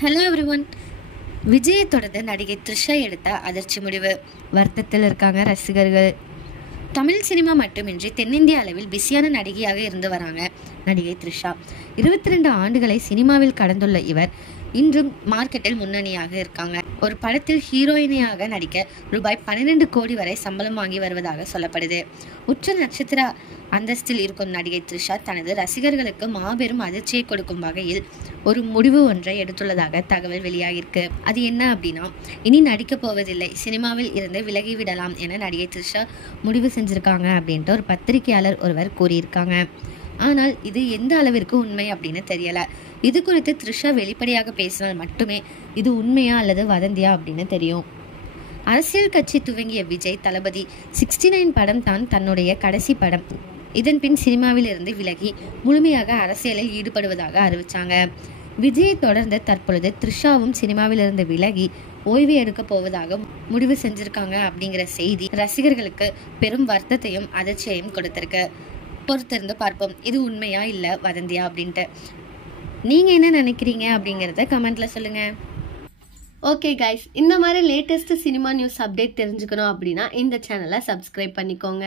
Hello everyone. விஜயை தொடர்ந்து நடிகை த்ரிஷா எடுத்த அதிர்ச்சி முடிவு. வருத்தத்தில் இருக்காங்க ரசிகர்கள். தமிழ் சினிமா மட்டுமின்றி தென்னிந்திய அளவில் பிஸியான நடிகையாக இருந்து வராங்க நடிகை த்ரிஷா. 22 ஆண்டுகளை சினிமாவில் கடந்துள்ள இவர் இன்றும் மார்க்கெட்டில் முன்னணியாக இருக்காங்க. ஒரு படத்தில் ஹீரோயினியாக நடிக்க ரூபாய் 12 கோடி வரை சம்பளம் வாங்கி வருவதாக சொல்லப்படுது. உச்ச நட்சத்திர அந்தஸ்தில் இருக்கும் நடிகை த்ரிஷா தனது ரசிகர்களுக்கு மாபெரும் அதிர்ச்சியை கொடுக்கும் வகையில் ஒரு முடிவு ஒன்றை எடுத்துள்ளதாக தகவல் வெளியாகிருக்கு. அது என்ன அப்படின்னா, இனி நடிக்க போவதில்லை, சினிமாவில் இருந்து விலகிவிடலாம் என நடிகை த்ரிஷா முடிவு செஞ்சிருக்காங்க அப்படின்ட்டு ஒரு பத்திரிகையாளர் ஒருவர் கூறியிருக்காங்க. ஆனால் இது எந்த அளவிற்கு உண்மை அப்படின்னு தெரியல. இது குறித்து த்ரிஷா வெளிப்படையாக பேசினால் மட்டுமே இது உண்மையா அல்லது வதந்தியா அப்படின்னு தெரியும். அரசியல் கட்சி துவங்கிய விஜய் தளபதி 69 படம் தான் தன்னுடைய கடைசி படம். இதன் பின் சினிமாவில் இருந்து விலகி முழுமையாக அரசியலில் ஈடுபடுவதாக அறிவிச்சாங்க. விஜயை தொடர்ந்து தற்பொழுது த்ரிஷாவும் சினிமாவில் இருந்து விலகி ஓய்வு எடுக்க போவதாக முடிவு செஞ்சிருக்காங்க அப்படிங்கிற செய்தி ரசிகர்களுக்கு பெரும் வருத்தத்தையும் அதிர்ச்சியையும் கொடுத்திருக்கு. பொறுத்திருந்து பார்ப்போம், இது உண்மையா இல்ல வதந்தியா அப்படின்ட்டு. நீங்க என்ன நினைக்கிறீங்க அப்படிங்கறத கமெண்ட்ல சொல்லுங்க. ஓகே கைஸ், இந்த மாதிரி லேட்டஸ்ட் சினிமா நியூஸ் அப்டேட் தெரிஞ்சுக்கணும் அப்படின்னா இந்த சேனலை சப்ஸ்கிரைப் பண்ணிக்கோங்க.